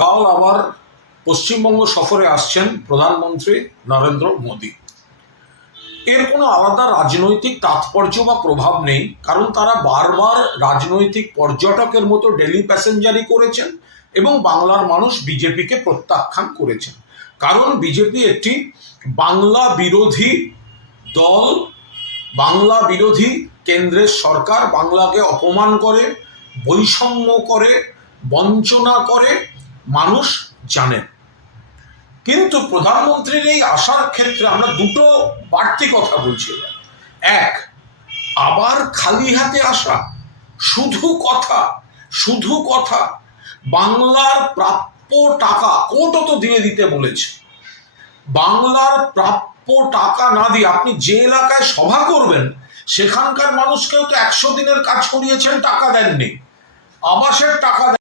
কাল আবার পশ্চিমবঙ্গ সফরে আসছেন প্রধানমন্ত্রী নরেন্দ্র মোদী। এর কোনো আলাদা রাজনৈতিক তাৎপর্য বা প্রভাব নেই, কারণ তারা বারবার রাজনৈতিক পর্যটকের মতো ডেলি প্যাসেঞ্জারি করেছেন এবং বাংলার মানুষ বিজেপিকে প্রত্যাখ্যান করেছেন। কারণ বিজেপি একটি বাংলা বিরোধী দল, বাংলা বিরোধী কেন্দ্রের সরকার, বাংলাকে অপমান করে, বৈষম্য করে, বঞ্চনা করে, মানুষ জানেন। কিন্তু প্রধানমন্ত্রীর এই আসার ক্ষেত্রে আমরা দুটো বাড়তি কথা বলছি। এক, আবার খালি হাতে আসা, শুধু কথা। বাংলার প্রাপ্য টাকা কোর্টও তো দিয়ে দিতে বলেছে। বাংলার প্রাপ্য টাকা না দিয়ে আপনি যে এলাকায় সভা করবেন সেখানকার মানুষকেও তো 100 দিনের কাজ করিয়েছেন, টাকা দেননি, আবাসের টাকা দেন।